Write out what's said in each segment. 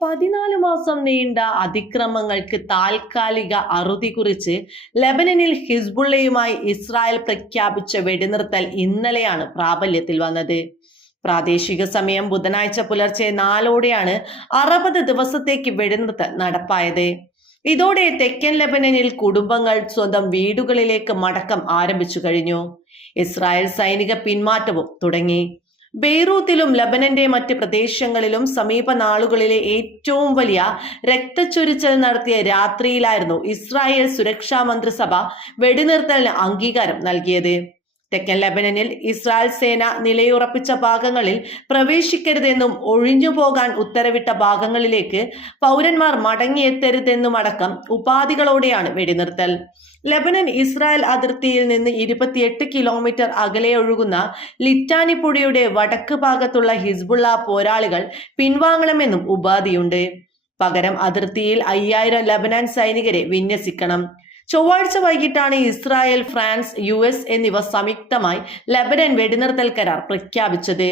14 മാസം നീണ്ട അതിക്രമങ്ങൾക്ക് താൽക്കാലിക അറുതി കുറിച്ച് ലെബനനിൽ ഹിസ്ബുള്ളയുമായി ഇസ്രായേൽ പ്രഖ്യാപിച്ച വെടിനിർത്തൽ ഇന്നലെയാണ് പ്രാബല്യത്തിൽ വന്നത്. പ്രാദേശിക സമയം ബുധനാഴ്ച പുലർച്ചെ 4ഓടെയാണ് 60 ദിവസത്തേക്ക് വെടിനിർത്തൽ നടപ്പായത്. ഇതോടെ തെക്കൻ ലെബനനിൽ കുടുംബങ്ങൾ സ്വന്തം വീടുകളിലേക്ക് മടക്കം ആരംഭിച്ചു കഴിഞ്ഞു. ഇസ്രായേൽ സൈനിക പിന്മാറ്റവും തുടങ്ങി. ബെയ്റൂത്തിലും ലബനന്റെ മറ്റ് പ്രദേശങ്ങളിലും സമീപ നാളുകളിലെ ഏറ്റവും വലിയ രക്തച്ചൊരിച്ചൽ നടത്തിയ രാത്രിയിലായിരുന്നു ഇസ്രായേൽ സുരക്ഷാ മന്ത്രിസഭ വെടിനിർത്തലിന് അംഗീകാരം നൽകിയത്. തെക്കൻ ലബനനിൽ ഇസ്രായേൽ സേന നിലയുറപ്പിച്ച ഭാഗങ്ങളിൽ പ്രവേശിക്കരുതെന്നും ഒഴിഞ്ഞുപോകാൻ ഉത്തരവിട്ട ഭാഗങ്ങളിലേക്ക് പൗരന്മാർ മടങ്ങിയെത്തരുതെന്നുമടക്കം ഉപാധികളോടെയാണ് വെടിനിർത്തൽ. ലബനൻ ഇസ്രായേൽ അതിർത്തിയിൽ നിന്ന് 28 കിലോമീറ്റർ അകലെ ഒഴുകുന്ന ലിറ്റാനി പുഴയുടെ വടക്ക് ഭാഗത്തുള്ള ഹിസ്ബുള്ള പോരാളികൾ പിൻവാങ്ങണമെന്നും ഉപാധിയുണ്ട്. പകരം അതിർത്തിയിൽ 5000 ലബനാൻ സൈനികരെ വിന്യസിക്കണം. ചൊവ്വാഴ്ച വൈകിട്ടാണ് ഇസ്രായേൽ, ഫ്രാൻസ്, US എന്നിവ സംയുക്തമായി ലബനൻ വെടിനിർത്തൽ കരാർ പ്രഖ്യാപിച്ചത്.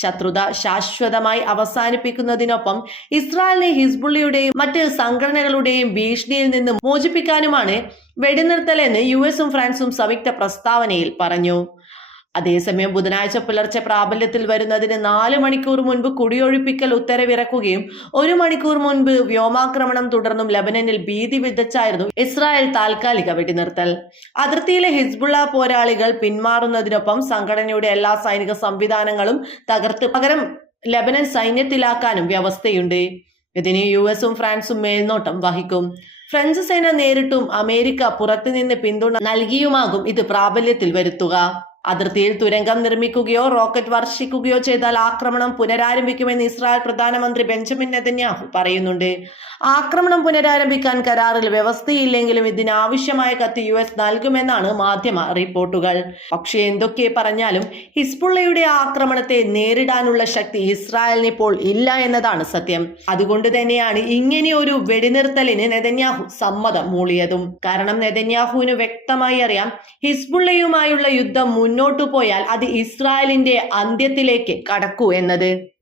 ശത്രുത ശാശ്വതമായി അവസാനിപ്പിക്കുന്നതിനൊപ്പം ഇസ്രായേലിനെ ഹിസ്ബുള്ളയുടെയും മറ്റ് സംഘടനകളുടെയും ഭീഷണിയിൽ നിന്ന് മോചിപ്പിക്കാനുമാണ് വെടിനിർത്തലെന്ന് US-ഉം ഫ്രാൻസും സംയുക്ത പ്രസ്താവനയിൽ പറഞ്ഞു. അതേസമയം ബുധനാഴ്ച പുലർച്ചെ പ്രാബല്യത്തിൽ വരുന്നതിന് 4 മണിക്കൂർ മുൻപ് കുടിയൊഴിപ്പിക്കൽ ഉത്തരവിറക്കുകയും 1 മണിക്കൂർ മുൻപ് വ്യോമാക്രമണം തുടർന്നും ലബനനിൽ ഭീതി വിതച്ചായിരുന്നു ഇസ്രായേൽ താൽക്കാലിക വെടിനിർത്തൽ. അതിർത്തിയിലെ ഹിസ്ബുള്ള പോരാളികൾ പിന്മാറുന്നതിനൊപ്പം സംഘടനയുടെ എല്ലാ സൈനിക സംവിധാനങ്ങളും തകർത്ത് പകരം ലബനൻ സൈന്യത്തിലാക്കാനും വ്യവസ്ഥയുണ്ട്. ഇതിന് US-ഉം ഫ്രാൻസും മേൽനോട്ടം വഹിക്കും. ഫ്രഞ്ച് സേന നേരിട്ടും അമേരിക്ക പുറത്തുനിന്ന് പിന്തുണ നൽകിയുമാകും ഇത് പ്രാബല്യത്തിൽ വരുത്തുക. അതിർത്തിയിൽ തുരങ്കം നിർമ്മിക്കുകയോ റോക്കറ്റ് വർഷിക്കുകയോ ചെയ്താൽ ആക്രമണം പുനരാരംഭിക്കുമെന്ന് ഇസ്രായേൽ പ്രധാനമന്ത്രി ബെഞ്ചമിൻ നെതന്യാഹു പറയുന്നുണ്ട്. ആക്രമണം പുനരാരംഭിക്കാൻ കരാറിൽ വ്യവസ്ഥയില്ലെങ്കിലും ഇതിനാവശ്യമായ കത്ത് US നൽകുമെന്നാണ് മാധ്യമ റിപ്പോർട്ടുകൾ. പക്ഷേ എന്തൊക്കെ പറഞ്ഞാലും ഹിസ്ബുള്ളയുടെ ആക്രമണത്തെ നേരിടാനുള്ള ശക്തി ഇസ്രായേലിന് ഇപ്പോൾ ഇല്ല എന്നതാണ് സത്യം. അതുകൊണ്ട് തന്നെയാണ് ഇങ്ങനെയൊരു വെടിനിർത്തലിന് നെതന്യാഹു സമ്മതം മൂളിയതും. കാരണം നെതന്യാഹുവിന് വ്യക്തമായി അറിയാം, ഹിസ്ബുള്ളയുമായുള്ള യുദ്ധം മുന്നോട്ടു പോയാൽ അത് ഇസ്രായേലിന്റെ അന്ത്യത്തിലേക്ക് കടക്കൂ എന്നത്.